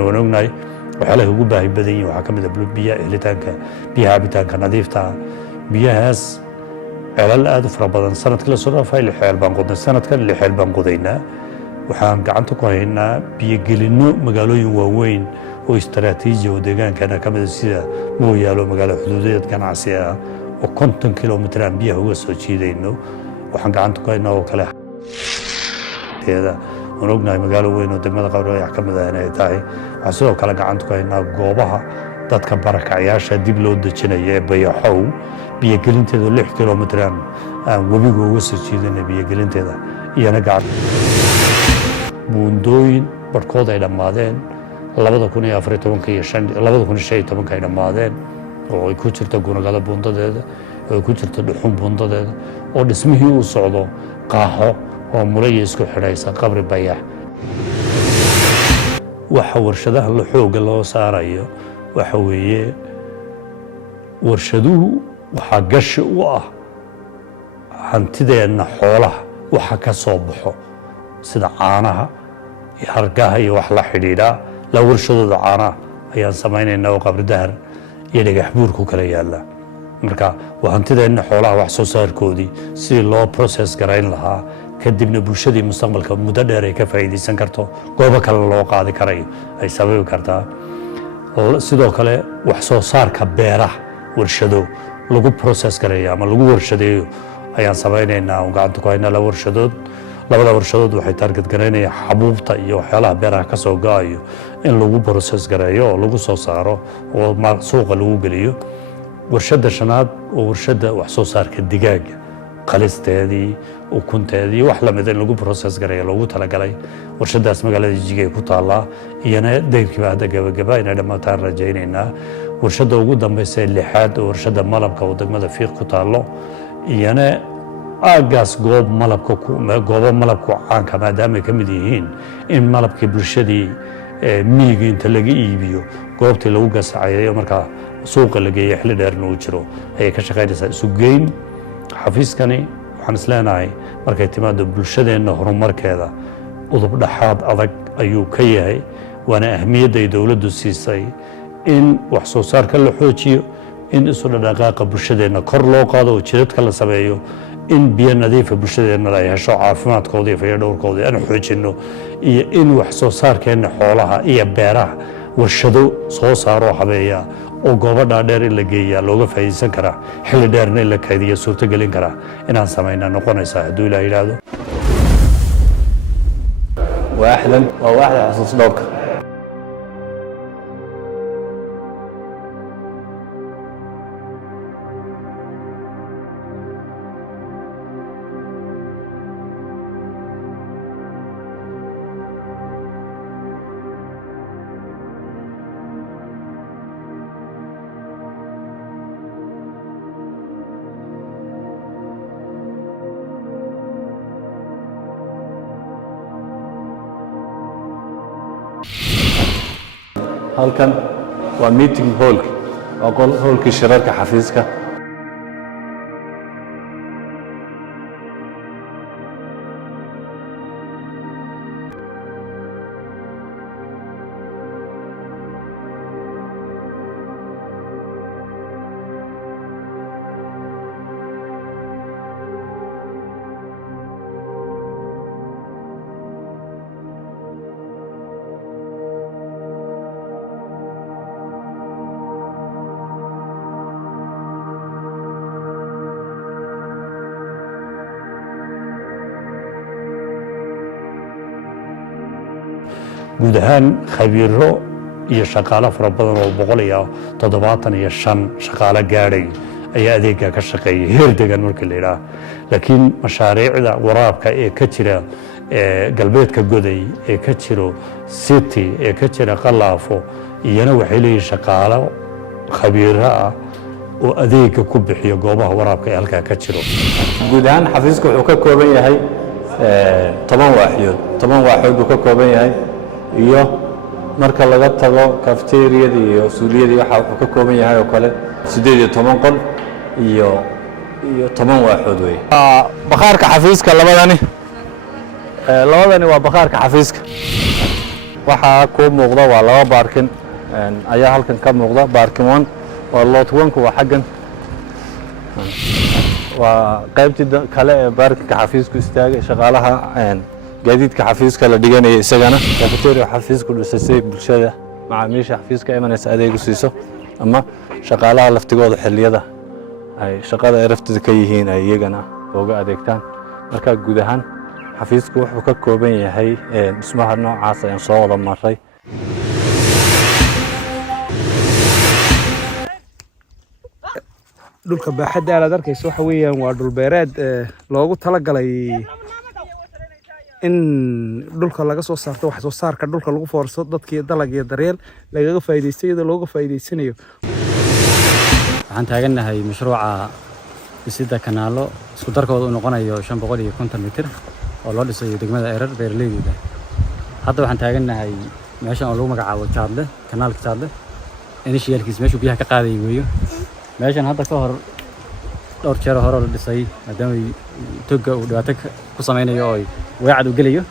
ونقولنا وحاله ugu baahi badan yahay waxa kamid ah biyaha helitaanka biyaha cabitaanka nadiifta biyahaas ceelal aad u fara badan sanadkii la soo dhaafay xeel baan qodnay sanadkan xeel baan qodaynaa waxaan gacanta ku haynaa biyo gelino magaalooyin waaweyn oo istaraatiiji oo deegaankana kamid ah sida Mooyaalo magaalo xuduudeed ganacsi ah oo 50 kilomitir aan biyaha uga soo jiidayno waxaan gacanta ku haynaa oo kale ونقولنا مقالوا وين ودمنا قبل يحكم ذا هنا تاعي عسوا كلا قعنت كأنها جوبها تتكبرك عياشة دبلو دشنا بيحو بيجلين تذو 6 كيلومتران وبيجوا وصل شيء ذا بيجلين تذا يعني قاعد بوندوين بركض إلى مادين لابد كوني أفريتون كيشان لابد كوني شيء تمن كإلى مادين أو يكوتشر تقولنا قال بوندا ده أو يكوتشر تدحوم بوندا ده أو اسمه هو صعدا قاحة ومريس كحريسة قبر بياح وحورشده اللحوق الله صاريه وحويه ورشدوه وحقش واه هنتدي أن حوله وحكى صبحه سد عانها يحرقها يوحلا حديدا لو ورشدوا عانها أيان سمعين إنه قبر دهر يلقى حبوركو كليالا مركا وهنتدي أن حولها وحسو صار كودي سي لو بروسيس قرين لها kadibna bulshadii mustaqbalka muddo dheer ay ka faa'iideysan karto goobo kale loo qaadi karayo ay sababi kartaa sidoo kale wax soo saarka beeraha warshado lagu process gareeyo ama lagu warshadeeyo ayaan samaynaynaa oo gacanta ku haynaa labada warshadood waxay target gareynayaan xabuubta iyo waxyaalaha beeraha ka soo gaayo in lagu process gareeyo oo lagu soo saaro oo suuqa lagu geliyo warshada shanaad oo warshada wax soo saarka digaaga qalisteedii ukunteedii wax la mid ah lagu process gareeyo lagu tala galay warshadaas magaalada Jigay ku taala iyana deyrkiiba hadda gabagaba inay dhamaataan rajaynaynaa warshada ugu dambeysay lixaad oo warshada malabka oo degmada Fiiq ku taalo iyana aagaas goobo malabku caanka maadaama ay ka mid yihiin in malabkii bulshadii miyiga inta laga iibiyo goobtii lagu gasacayo markaa suuqa la geeyo xilli dheerna uu jiro ay ka shaqaynaysaa isu geyn xafiiskani waxaan isleenahay markay timaado bulshadeena horumarkeeda udub dhaxaad adag ayuu ka yahay waana ahmiyadda ay dawladdu siisay in wax soo saarka la xoojiyo in isu dhaqaaqa bulshadeena kor loo qaado oo jidadka la sameeyo in biyo nadiif ah bulshadeena ay hesho caafimaadkooda iyo fayadhowrkooda aan xoojino iyo in wax soo saarkeena xoolaha iyo beeraha warshado soo saaro habeeya oo goobada dheer in la geeyaa looga faa'iideysan karaa xilli dheerna in la kaydiyo suurto gelin karaa inaan sameeyna noqonaysa haduu ilaahay ilaado waaxda xasuus dhowrka halkan waa meeting hall oo hallkii shirarka xafiiska guud ahaan khabiiro iyo shaqaale fara badan oo 175 shaqaale gaaray ayaa adeega ka shaqeeyay heer degan markii la yiraahdo laakiin mashaariicda waraabka ee ka jira galbeedka goday ee ka jiro city ee ka jira qalaafo iyana waxay leeyihiin shaqaale khabiiro ah oo adeega ku bixiyo goobaha waraabka ee halka ka jiro guud ahaan xafiisku wuxuu ka kooban yahay 10 waaxood uu ka kooban yahay iyo marka laga tago cafeteria iyo suuliyada waxa uu ka kooban yahay oo kale 18 qol iyo 10 waaxood way bakhaarka xafiiska labadani waa bakhaarka xafiiska waxaa kuu muuqda waa laba baarkin ayaa halkan ka muuqda. baarkin 1 waa lot 1ku waa xaggan, waa qaybtii kale ee baarkinka xafiisku istaagay. shaqaalaha gaadiidka xafiiska la dhiganaya isagana cafeteria xafiisku dhisay bulshada macaamiisha xafiiska imanaysa adeeg u siiso, ama shaqaalaha laftigooda xilliyada ay shaqada ay raftida ka yihiin ay iyagana uga adeegtaan. marka guud ahaan xafiisku wuxuu ka kooban yahay dhismaha noocaas ayaan soo wada maray. dhulka baaxadda aad arkayso waxa weeyaan waa dhul beereed loogu talagalay in dhulka laga soo saarto wax soo saarka dhulka lagu foorso dadkii dalag iyo daryeel lagaga faa'iideysto iyadoo looga faa'iideysanayo. waxaan taagannahay mashruuca dhisidda kanaalo isku darkooda u noqonayo 550 mitir oo loo dhisayo degmada Erar beeraleyda. hadda waxaan taagannahay meeshan oo lagu magacaabo Jaadle, kanaalka Jaadle initialkiis meeshuu biyaha ka qaaday weeyo. meeshan hadda ka hor dhowr jeer hore la dhisay maadaama toga uu dhibaato ku sameynayo oo weecad u gelayo